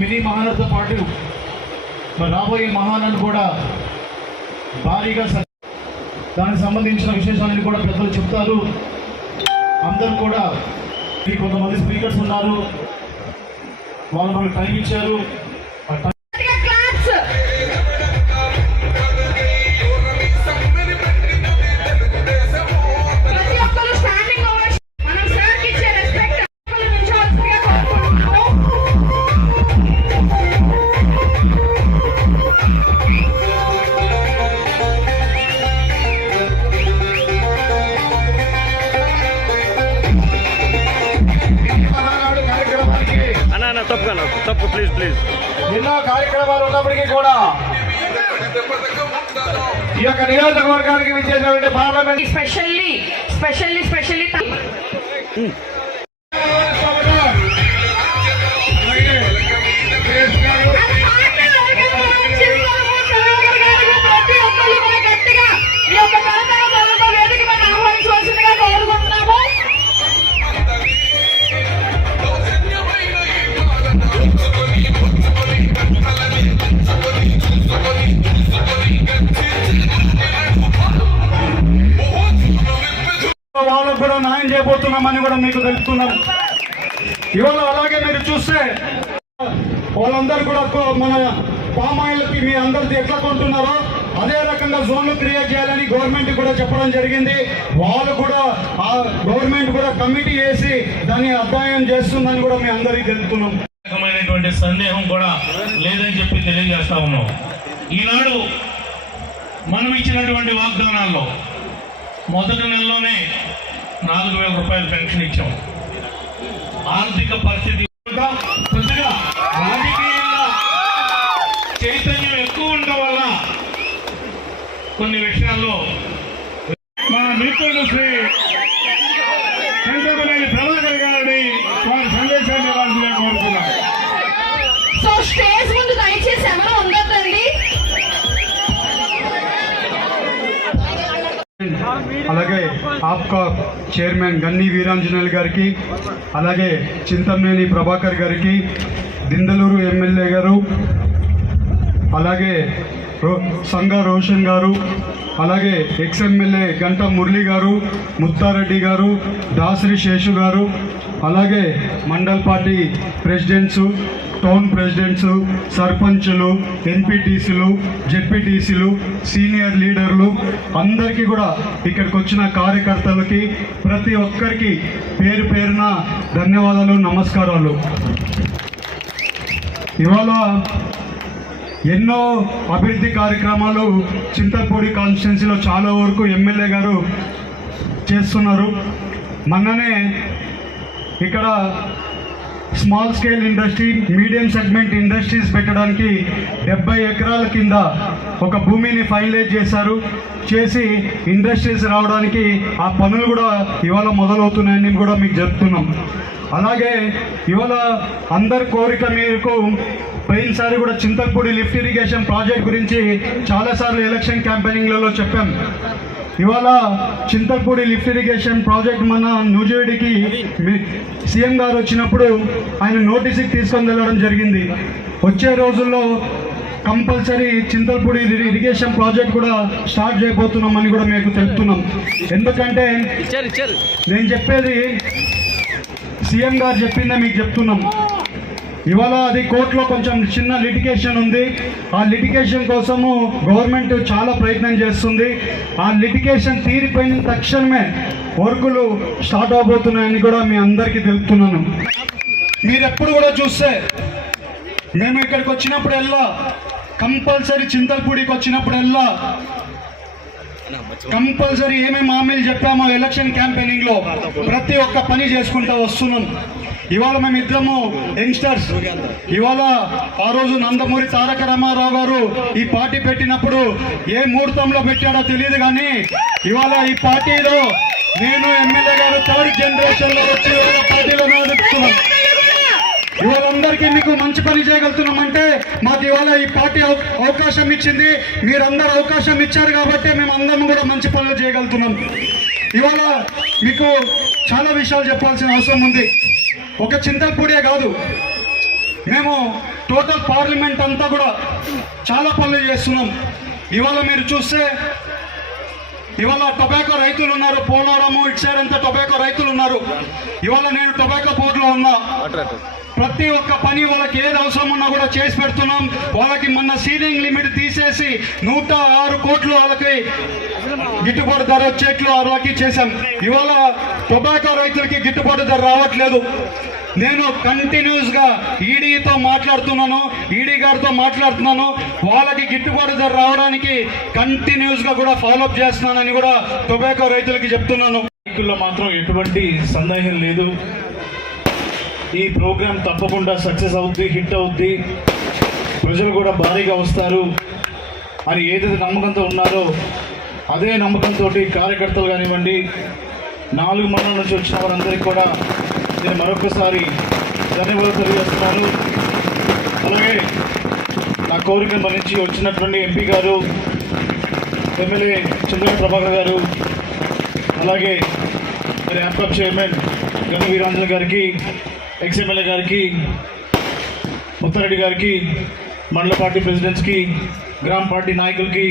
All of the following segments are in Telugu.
మినీ మహానతో పాటు మరి రాబోయే మహానాన్ని కూడా భారీగా దానికి సంబంధించిన విశేషాలను కూడా పెద్దలు చెప్తారు. అందరూ కూడా కొంతమంది స్పీకర్స్ ఉన్నారు. వాళ్ళు మనకు టైం ఇచ్చారు. ఎన్నో కార్యక్రమాలు ఉన్నప్పటికీ కూడా ఈ యొక్క నియోజకవర్గానికి విచ్చేసినటువంటి పార్లమెంట్ స్పెషల్లీ స్పెషల్లీ స్పెషల్లీ చేయబోతున్నామని కూడా మీకు తెలుపుతున్నారు ఇవాళ అలాగే మీరు చూస్తే వాళ్ళందరూ కూడా మన పామాయిల్కి మీ అందరిది ఎట్లా కొంటున్నారో అదే రకంగా జోన్లు క్రియేట్ చేయాలని గవర్నమెంట్ కూడా చెప్పడం జరిగింది. వాళ్ళు కూడా ఆ గవర్నమెంట్ కూడా కమిటీ వేసి దాన్ని అధ్యయనం చేస్తుందని కూడా మీ అందరికీ తెలుపుతున్నాం. రకమైనటువంటి సందేహం కూడా లేదని చెప్పి తెలియజేస్తా ఉన్నాం. ఈనాడు మనం ఇచ్చినటువంటి వాగ్దానాల్లో మొదటి నెలలోనే నాలుగు వేల రూపాయల పెన్షన్ ఇచ్చాం. ఆర్థిక పరిస్థితి అలాగే ఆప్కా చైర్మన్ గన్ని వీరాంజనేయులు గారికి అలాగే చింతమనేని ప్రభాకర్ గారికి దిందలూరు ఎమ్మెల్యే గారు అలాగే రో సంగ రోషన్ గారు అలాగే ఎక్స్ ఎమ్మెల్యే గంట మురళి గారు ముత్తారెడ్డి గారు దాసరి శేషు గారు అలాగే mandal party presidents town presidents సర్పంచులు ఎన్పిటిసీలు జెడ్పీటీసీలు సీనియర్ లీడర్లు అందరికీ కూడా ఇక్కడికి వచ్చిన కార్యకర్తలకి ప్రతి ఒక్కరికి పేరు పేరున ధన్యవాదాలు నమస్కారాలు. ఇవాళ ఎన్నో అభివృద్ధి కార్యక్రమాలు చింతపూడి కాన్స్టిట్యున్సీలో చాలా వరకు ఎమ్మెల్యే గారు చేస్తున్నారు. మొన్ననే ఇక్కడ small scale industry medium segment industries పెట్టడానికి డెబ్బై ఎకరాల కింద ఒక భూమిని ఫైనలైజ్ చేశారు. చేసి ఇండస్ట్రీస్ రావడానికి ఆ పనులు కూడా ఇవాళ మొదలవుతున్నాయని కూడా మీకు చెప్తున్నాం. అలాగే ఇవాళ అందరి కోరిక మేరకు పోయినసారి కూడా చింతల్పూడి లిఫ్ట్ ఇరిగేషన్ ప్రాజెక్ట్ గురించి చాలాసార్లు ఎలక్షన్ క్యాంపెయినింగ్లలో చెప్పాం. ఇవాళ చింతల్పూడి లిఫ్ట్ ఇరిగేషన్ ప్రాజెక్ట్ మన నూజివేడికి మీ- సీఎం గారు వచ్చినప్పుడు ఆయన నోటీస్కి తీసుకొని వెళ్ళడం జరిగింది. వచ్చే రోజుల్లో కంపల్సరీ చింతల్పూడి ఇరి- ఇరిగేషన్ ప్రాజెక్ట్ కూడా స్టార్ట్ చేయబోతున్నామని కూడా మీకు తెలుపుతున్నాం. ఎందుకంటే నేను చెప్పేది సీఎం గారు చెప్పిందే మీకు చెప్తున్నాం. ఇవాళ అది కోర్టులో కొంచెం చిన్న లిటిగేషన్ ఉంది. ఆ లిటిగేషన్ కోసము గవర్నమెంట్ చాలా ప్రయత్నం చేస్తుంది. ఆ లిటిగేషన్ తీరిపోయిన తక్షణమే వర్కులు స్టార్ట్ అవబోతున్నాయని కూడా మీ అందరికీ తెలుపుతున్నాను. మీరు ఎప్పుడు కూడా చూస్తే మేము ఇక్కడికి వచ్చినప్పుడల్లా కంపల్సరీ చింతల్పూడికి వచ్చినప్పుడల్లా కంపల్సరీ ఏమేమి హామీలు చెప్పామో ఎలక్షన్ క్యాంపెయినింగ్లో ప్రతి ఒక్క పని చేసుకుంటా వస్తున్నాం. ఇవాళ మేము ఇద్దరము యంగ్స్టర్స్. ఇవాళ ఆ రోజు నందమూరి తారక రామారావు గారు ఈ పార్టీ పెట్టినప్పుడు ఏ ముహూర్తంలో పెట్టాడో తెలియదు కానీ ఇవాళ ఈ పార్టీలో నేను ఎమ్మెల్యే గారు థర్డ్ జనరేషన్లో వచ్చి పార్టీలో నడుపుతున్నాం ఇవాళ అందరికీ మీకు మంచి పని చేయగలుగుతున్నామంటే మాకు ఇవాళ ఈ పార్టీ అవకాశం ఇచ్చింది. మీరందరూ అవకాశం ఇచ్చారు కాబట్టి మేము అందరం కూడా మంచి పనులు చేయగలుగుతున్నాం. ఇవాళ మీకు చాలా విషయాలు చెప్పాల్సిన అవసరం ఉంది. ఒక చింతలపూడే కాదు. మేము టోటల్ పార్లమెంట్ అంతా కూడా చాలా పనులు చేస్తున్నాం. ఇవాళ మీరు చూస్తే ఇవాళ టొబాకో రైతులు ఉన్నారు. పోలవరము ఇటు సైడ్ అంతా టొబాకో రైతులు ఉన్నారు. ఇవాళ నేను టొబాకో బోర్డులో ఉన్నా. ప్రతి ఒక్క పని వాళ్ళకి ఏది అవసరం ఉన్నా కూడా చేసి పెడుతున్నాం. వాళ్ళకి మొన్న సీలింగ్ లిమిట్ తీసేసి నూట ఆరు కోట్లు వాళ్ళకి గిట్టుబాటు ధర వచ్చేట్లు వాళ్ళకి చేశాం. ఇవాళ టొబాకో రైతులకి గిట్టుబాటు ధర రావట్లేదు. నేను కంటిన్యూస్గా ఈడీతో మాట్లాడుతున్నాను ఈడీ గారితో మాట్లాడుతున్నాను. వాళ్ళకి గిట్టుబాటు ధర రావడానికి కంటిన్యూస్గా కూడా ఫాలోఅప్ చేస్తున్నానని కూడా టొబాకో రైతులకి చెప్తున్నాను. రైతుల్లో మాత్రం ఎటువంటి సందేహం లేదు. ఈ ప్రోగ్రాం తప్పకుండా సక్సెస్ అవుద్ది హిట్ అవుద్ది. ప్రజలు కూడా భారీగా వస్తారు. అని ఏదైతే నమ్మకంతో ఉన్నారో అదే నమ్మకంతో కార్యకర్తలు కానివ్వండి నాలుగు మండలం నుంచి వచ్చిన వారందరికీ కూడా నేను మరొకసారి ధన్యవాదాలు తెలియజేస్తున్నాను. అలాగే నా కోరికను మరించి వచ్చినటువంటి ఎంపీ గారు ఎమ్మెల్యే చంద్ర ప్రభాకర్ గారు అలాగే మరి యాప్టాప్ చైర్మన్ గణ వీరాంజన్ గారికి ఎక్స్ ఎమ్మెల్యే గారికి ముత్తారెడ్డి గారికి మండల పార్టీ ప్రెసిడెంట్స్కి గ్రామ పార్టీ నాయకులకి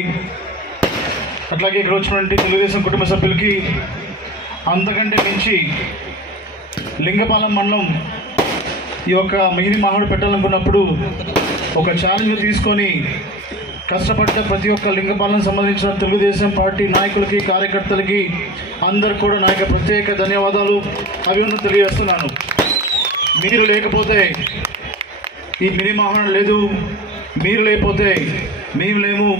అట్లాగే ఇక్కడ వచ్చినటువంటి తెలుగుదేశం కుటుంబ సభ్యులకి అంతకంటే మించి లింగపాలెం మండలం ఈ యొక్క మిగిలి మామిడి పెట్టాలనుకున్నప్పుడు ఒక ఛాలెంజ్ తీసుకొని కష్టపడ్డ ప్రతి ఒక్క లింగపాలన సంబంధించిన తెలుగుదేశం పార్టీ నాయకులకి కార్యకర్తలకి అందరు కూడా నా యొక్క ప్రత్యేక ధన్యవాదాలు అభివృద్ధి తెలియజేస్తున్నాను. మీరు లేకపోతే ఈ మినీ మహాన్ లేదు మీరు లేకపోతే మేము లేము.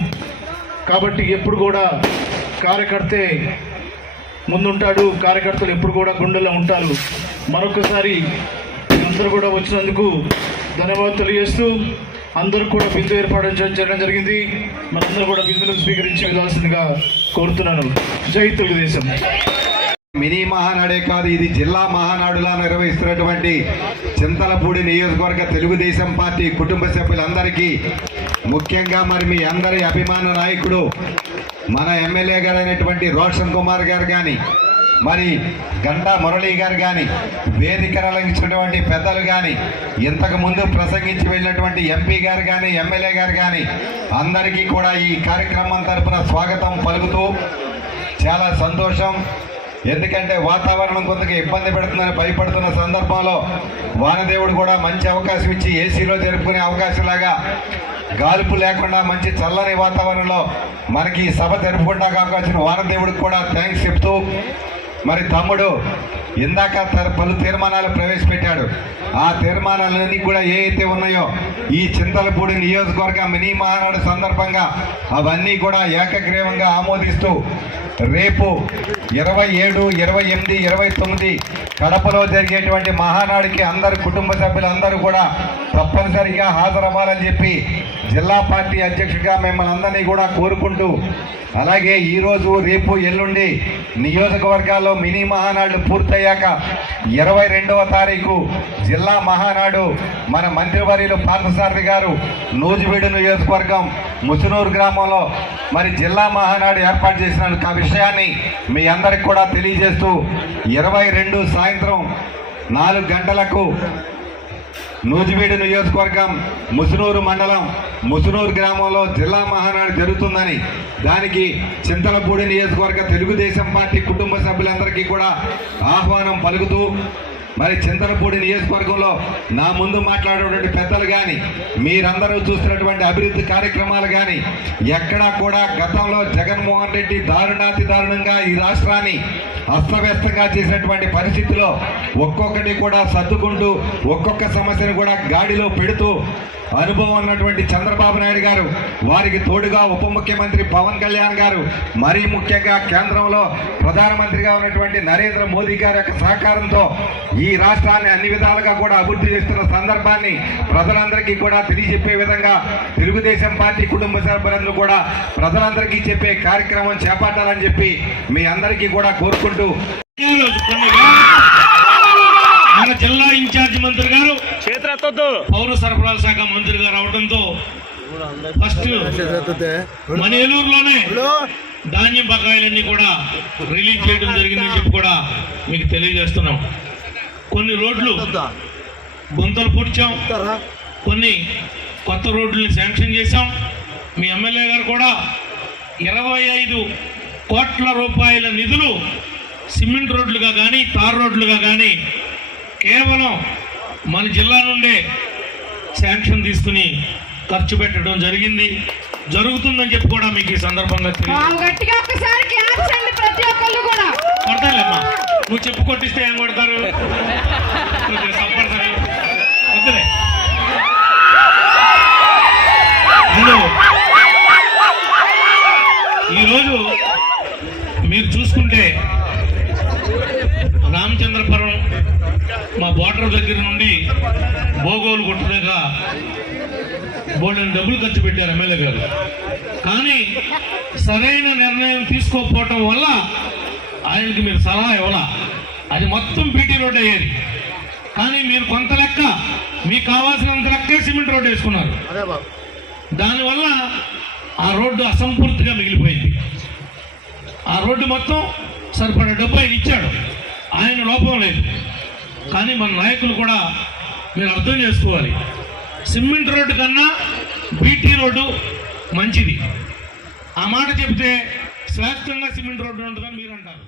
కాబట్టి ఎప్పుడు కూడా కార్యకర్తే ముందుంటాడు. కార్యకర్తలు ఎప్పుడు కూడా గుండెల్లో ఉంటారు. మరొకసారి అందరూ కూడా వచ్చినందుకు ధన్యవాదాలు తెలియజేస్తూ అందరూ కూడా బిందు ఏర్పాటు చేయడం జరిగింది. మనందరూ కూడా బిందులకు స్వీకరించి వెళ్ళాల్సిందిగా కోరుతున్నాను. జై తెలుగుదేశం. మినీ మహానాడే కాదు ఇది జిల్లా మహానాడులా నిర్వహిస్తున్నటువంటి చింతలపూడి నియోజకవర్గ తెలుగుదేశం పార్టీ కుటుంబ సభ్యులందరికీ ముఖ్యంగా మరి మీ అందరి అభిమాన నాయకుడు మన ఎమ్మెల్యే గారైనటువంటి రోషన్ కుమార్ గారు కానీ మరి గంటా మురళీ గారు కానీ వేదిక అలంకించినటువంటి పెద్దలు కానీ ఇంతకు ముందు ప్రసంగించి వెళ్ళినటువంటి ఎంపీ గారు కానీ ఎమ్మెల్యే గారు కానీ అందరికీ కూడా ఈ కార్యక్రమం తరపున స్వాగతం పలుకుతూ చాలా సంతోషం. ఎందుకంటే వాతావరణం కొంత ఇబ్బంది పెడుతుందని భయపడుతున్న సందర్భంలో వానదేవుడు కూడా మంచి అవకాశం ఇచ్చి ఏసీలో జరుపుకునే అవకాశం లాగా గాలుపు లేకుండా మంచి చల్లని వాతావరణంలో మనకి ఈ సభ జరుపుకుంటా అవకాశం వారదేవుడికి కూడా థ్యాంక్స్ చెప్తూ మరి తమ్ముడు ఇందాక తర- పలు తీర్మానాలు ప్రవేశపెట్టాడు. ఆ తీర్మానాలన్నీ కూడా ఏ అయితే ఉన్నాయో ఈ చింతలపూడి నియోజకవర్గ మినీ మహానాడు సందర్భంగా అవన్నీ కూడా ఏకగ్రీవంగా ఆమోదిస్తూ రేపు ఇరవై ఏడు ఇరవై ఎనిమిది ఇరవై తొమ్మిది కడపలో జరిగేటువంటి మహానాడికి అందరు కుటుంబ సభ్యులందరూ కూడా తప్పనిసరిగా హాజరవ్వాలని చెప్పి జిల్లా పార్టీ అధ్యక్షుడిగా మిమ్మల్ని అందరినీ కూడా కోరుకుంటూ అలాగే ఈరోజు రేపు ఎల్లుండి నియోజకవర్గాల్లో మినీ మహానాడు పూర్తయ్యాక ఇరవై రెండవ తారీఖు జిల్లా మహానాడు. మన మంత్రివర్యులు పార్థసారథి గారు నూజివీడు నియోజకవర్గం ముసునూరు గ్రామంలో మరి జిల్లా మహానాడు ఏర్పాటు చేసిన ఆ విషయాన్ని మీ అందరికి కూడా తెలియజేస్తూ ఇరవై రెండు సాయంత్రం నాలుగు గంటలకు నూజివీడు నియోజకవర్గం ముసునూరు మండలం ముసునూరు గ్రామంలో జిల్లా మహానాడు జరుగుతుందని దానికి చింతలపూడి నియోజకవర్గ తెలుగుదేశం పార్టీ కుటుంబ సభ్యులందరికీ కూడా ఆహ్వానం పలుకుతూ మరి చింతలపూడి నియోజకవర్గంలో నా ముందు మాట్లాడేటువంటి పెద్దలు కానీ మీరందరూ చూస్తున్నటువంటి అభివృద్ధి కార్యక్రమాలు కానీ ఎక్కడా కూడా గతంలో జగన్మోహన్ రెడ్డి దారుణాతి దారుణంగా ఈ రాష్ట్రాన్ని అస్తవ్యస్తంగా చేసినటువంటి పరిస్థితిలో ఒక్కొక్కటి కూడా సర్దుకుంటూ ఒక్కొక్క సమస్యను కూడా గాడిలో పెడుతూ అనుభవం ఉన్నటువంటి చంద్రబాబు నాయుడు గారు వారికి తోడుగా ఉప ముఖ్యమంత్రి పవన్ కళ్యాణ్ గారు మరీ ముఖ్యంగా కేంద్రంలో ప్రధానమంత్రిగా ఉన్నటువంటి నరేంద్ర మోదీ గారి యొక్క సహకారంతో ఈ రాష్ట్రాన్ని అన్ని విధాలుగా కూడా అభివృద్ధి చేస్తున్న సందర్భాన్ని ప్రజలందరికీ కూడా తెలియజెప్పే విధంగా తెలుగుదేశం పార్టీ కుటుంబ సభ్యులందరూ కూడా ప్రజలందరికీ చెప్పే కార్యక్రమం చేపట్టాలని చెప్పి మీ అందరికీ కూడా కోరుకుంటూ మన జిల్లా ఇన్ఛార్జ్ మంత్రి గారు పౌర సరఫరాల శాఖ మంత్రిగా రావడంతో ఫస్ట్ మన ఏలూరులోనే ధాన్యం బకాయిలన్నీ కూడా రిలీజ్ చేయడం జరిగిందని చెప్పి కూడా మీకు తెలియజేస్తున్నాం. కొన్ని రోడ్లు గుంతలు పూడ్చాం. కొన్ని కొత్త రోడ్లని శాంక్షన్ చేశాం. మీ ఎమ్మెల్యే గారు కూడా ఇరవై ఐదు కోట్ల రూపాయల నిధులు సిమెంట్ రోడ్లుగా కానీ తార్ రోడ్లుగా కానీ కేవలం మన జిల్లా నుండే శాంక్షన్ తీసుకుని ఖర్చు పెట్టడం జరిగింది. జరుగుతుందని చెప్పి కూడా మీకు ఈ సందర్భంగా తెలియదు నువ్వు చెప్పు కొట్టిస్తే ఏం కొడతారు కొద్దిగా వద్దులే. ఈరోజు మీరు చూసుకుంటే రామచంద్రపురం మా బోర్డర్ దగ్గర నుండి భోగోలు కొట్టుదాకా బోల్డెన్ డబ్బులు ఖర్చు పెట్టారు ఎమ్మెల్యే గారు. కానీ సరైన నిర్ణయం తీసుకోకపోవటం వల్ల ఆయనకి మీరు సలహా ఇవ్వాల? అది మొత్తం బీటీ రోడ్ అయ్యేది. కానీ మీరు కొంత లెక్క మీకు కావాల్సినంత లెక్కే సిమెంట్ రోడ్ వేసుకున్నారు. దానివల్ల ఆ రోడ్డు అసంపూర్తిగా మిగిలిపోయింది. ఆ రోడ్డు మొత్తం సరిపడే డబ్బు ఆయన ఇచ్చాడు. ఆయన లోపం లేదు. కానీ మన నాయకులు కూడా మీరు అర్థం చేసుకోవాలి. సిమెంట్ రోడ్డు కన్నా బీటీ రోడ్డు మంచిది. ఆ మాట చెప్తే శ్రేష్టంగా సిమెంట్ రోడ్డు ఉంటుందని మీరు అంటారు